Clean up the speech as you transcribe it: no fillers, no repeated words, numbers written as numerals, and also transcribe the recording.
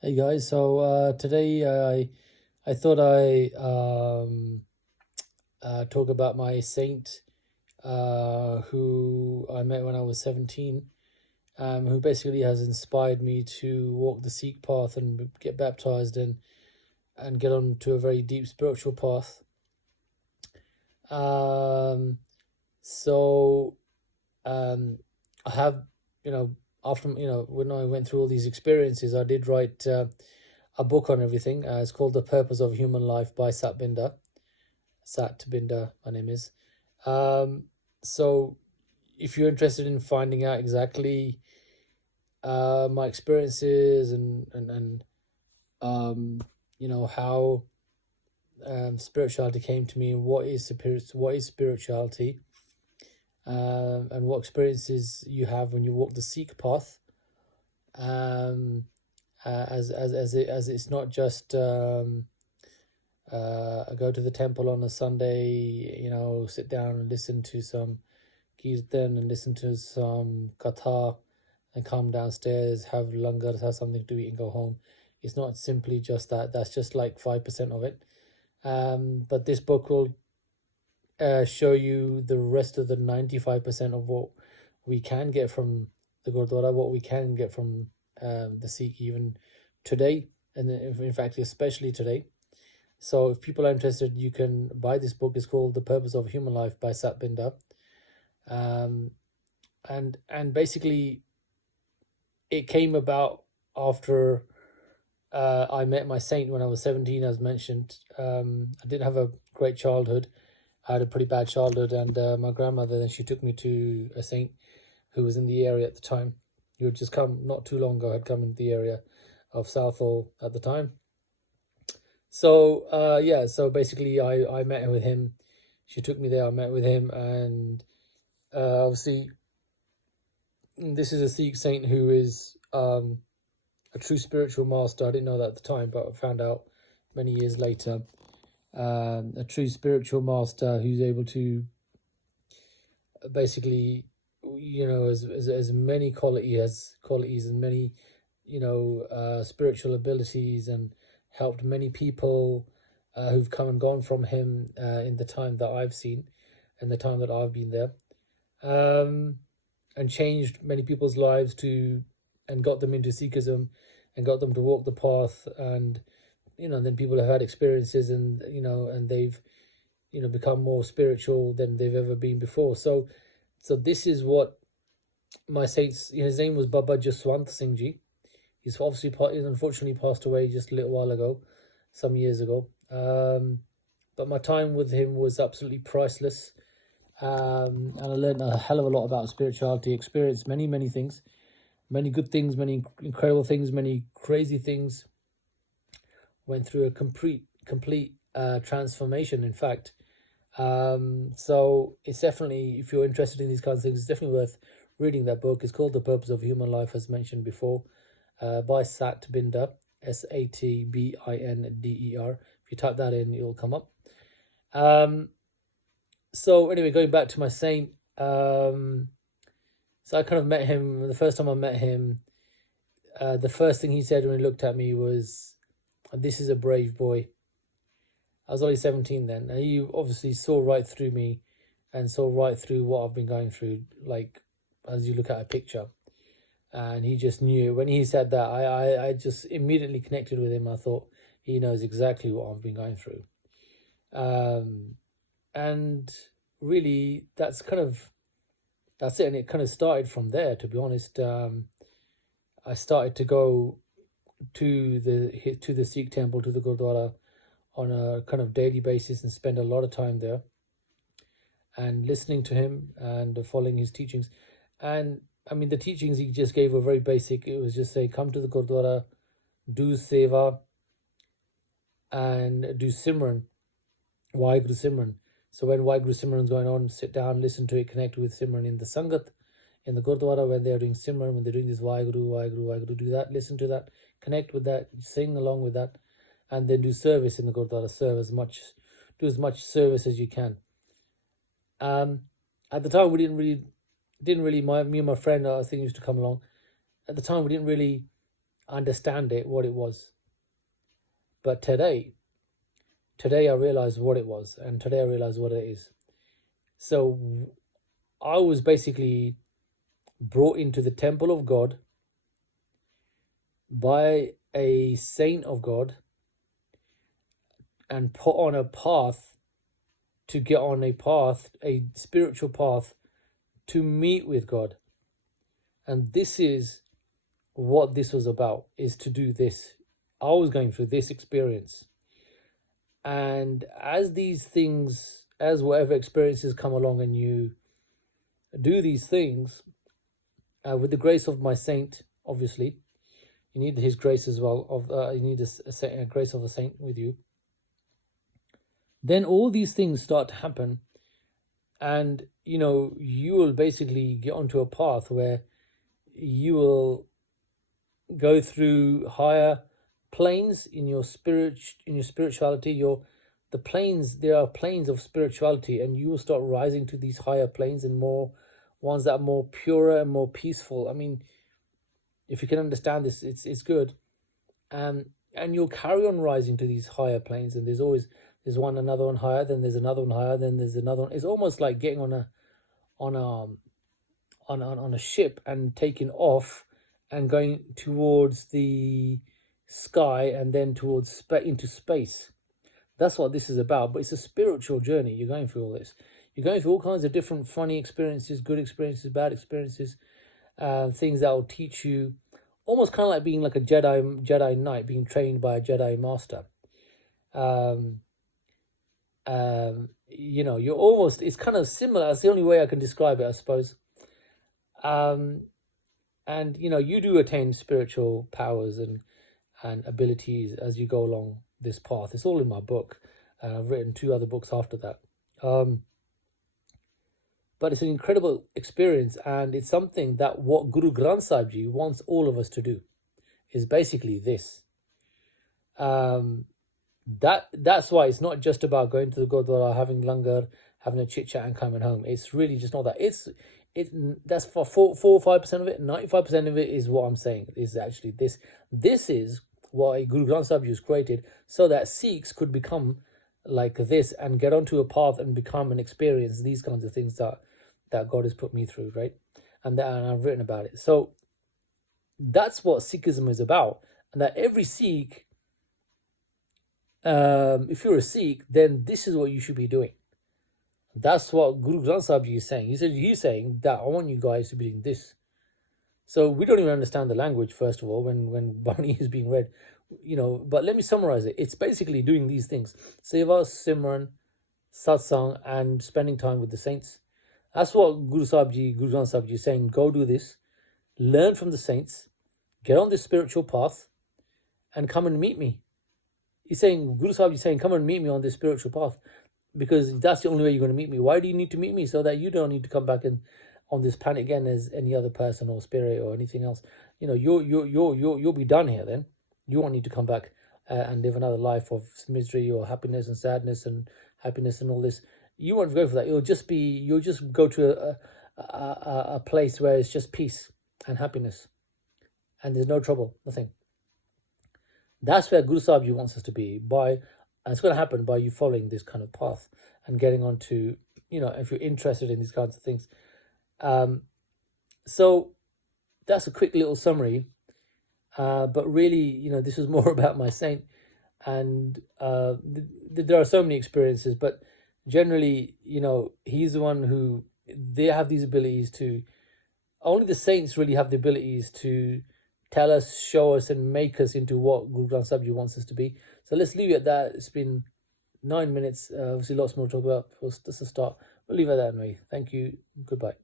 Hey guys, so today I thought I talk about my saint who I met when I was 17, who basically has inspired me to walk the Sikh path and get baptized and get on to a very deep spiritual path. Um, so um, I have, after when I went through all these experiences, I did write a book on everything. It's called The Purpose of Human Life by Satbinder. Sat Binder, my name is. Um, so if you're interested in finding out exactly my experiences and how spirituality came to me and what is spirituality, and what experiences you have when you walk the Sikh path, um, as it's not just I go to the temple on a Sunday, sit down and listen to some kirtan and listen to some katha and come downstairs, have langar, have something to eat and go home. It's not simply just that. That's just like 5% of it. But this book will show you the rest of the 95% of what we can get from the Gurdwara, what we can get from the Sikh even today, and in fact, especially today. So if people are interested, you can buy this book. It's called The Purpose of Human Life by Satbinder. Um, and basically it came about after I met my saint when I was 17, as mentioned. I didn't have a great childhood. I had a pretty bad childhood, and my grandmother, then she took me to a saint who was in the area at the time. Who had just come not too long ago, had come into the area of Southall at the time. So so basically I met with him. She took me there, I met with him, and obviously this is a Sikh saint who is a true spiritual master. I didn't know that at the time, but I found out many years later. A true spiritual master who's able to basically, as many qualities and many, spiritual abilities, and helped many people who've come and gone from him in the time that I've seen and the time that I've been there, and changed many people's lives and got them into Sikhism and got them to walk the path. And then people have had experiences, and they've become more spiritual than they've ever been before. So this is what my saint's, his name was Baba Jaswant Singh Ji. He's unfortunately passed away just a little while ago, some years ago. But my time with him was absolutely priceless. And I learned a hell of a lot about spirituality, experienced many things, many good things, many incredible things, many crazy things. Went through a complete transformation, in fact. So it's definitely, if you're interested in these kinds of things, it's definitely worth reading that book. It's called The Purpose of Human Life, as mentioned before, by Satbinder, Satbinder. If you type that in, it'll come up. So anyway, going back to my saint, so I kind of met him the first time I met him. The first thing he said when he looked at me was, "This is a brave boy." I was only 17 then, and he obviously saw right through me and saw right through what I've been going through, like as you look at a picture. And he just knew when he said that. I just immediately connected with him. I thought he knows exactly what I've been going through. And really, that's it. And it kind of started from there, to be honest. I started to go to the Sikh temple, to the Gurdwara, on a kind of daily basis and spend a lot of time there and listening to him and following his teachings. And I mean, the teachings he just gave were very basic. It was just say, come to the Gurdwara, do seva, and do Simran, Waheguru Simran. So when Waheguru Simran is going on, sit down, listen to it, connect with Simran in the Sangat, in the Gurdwara, when they're doing Simran, when they're doing this Waheguru, Waheguru, Waheguru, do that, listen to that, connect with that, sing along with that, and then do service in the Gurdwara, do as much service as you can. At the time, we didn't really, me and my friend, I think, used to come along. At the time, we didn't really understand it, what it was. But today I realized what it was, and today I realized what it is. So I was basically brought into the temple of God by a saint of God and put on a path, to get on a path, a spiritual path, to meet with God. And this is what this was about, is to do this. I was going through this experience. And as these things, as whatever experiences come along and you do these things, with the grace of my saint, obviously, you need his grace as well. You need a grace of a saint with you. Then all these things start to happen, and you will basically get onto a path where you will go through higher planes in your spirituality. There are planes of spirituality, and you will start rising to these higher planes, and more ones that are more purer and more peaceful. I mean, if you can understand this, it's good. And you'll carry on rising to these higher planes, and there's another one higher, then there's another one higher, then there's another one. It's almost like getting on a ship and taking off and going towards the sky, and then towards into space. That's what this is about. But it's a spiritual journey. You're going through all this. You're going through all kinds of different funny experiences, good experiences, bad experiences, things that will teach you, almost kind of like being like a Jedi Knight, being trained by a Jedi Master. You're almost, it's kind of similar. That's the only way I can describe it, I suppose. And you do attain spiritual powers and abilities as you go along this path. It's all in my book. I've written 2 other books after that. But it's an incredible experience, and it's something that what Guru Granth Sahib Ji wants all of us to do, is basically this. That's why it's not just about going to the Gurdwara, having langar, having a chit chat and coming home. It's really just not that. That's for 4 or 5% of it. 95% of it is what I'm saying, is actually this. This is what Guru Granth Sahib Ji has created, so that Sikhs could become like this and get onto a path and become and experience these kinds of things that God has put me through, right? And I've written about it. So that's what Sikhism is about. And that every Sikh, if you're a Sikh, then this is what you should be doing. That's what Guru Granth Sahib Ji is saying. He's saying that I want you guys to be doing this. So we don't even understand the language, first of all, when Bani is being read, but let me summarize it. It's basically doing these things: Seva, Simran, Satsang, and spending time with the saints. That's what Guru Granth Sahib Ji is saying. Go do this, learn from the saints, get on this spiritual path, and come and meet me. He's saying, Guru Sahib is saying, come and meet me on this spiritual path, because that's the only way you're going to meet me. Why do you need to meet me? So that you don't need to come back on this planet again as any other person or spirit or anything else. You'll be done here then. You won't need to come back and live another life of misery or happiness and sadness and happiness and all this. You won't go for that. You'll just go to a place where it's just peace and happiness, and there's no trouble, nothing. That's where Guru Sahib Ji wants us to be, and it's going to happen by you following this kind of path and getting on to, if you're interested in these kinds of things. So that's a quick little summary, but really, this is more about my saint, and there are so many experiences, but generally, he's the one who, they have these abilities to, only the saints really have the abilities to tell us, show us, and make us into what Guru Granth Sahib Ji wants us to be. So let's leave it at that. It's been 9 minutes. Obviously lots more to talk about. That's a start. We'll leave it at that anyway. Thank you. Goodbye.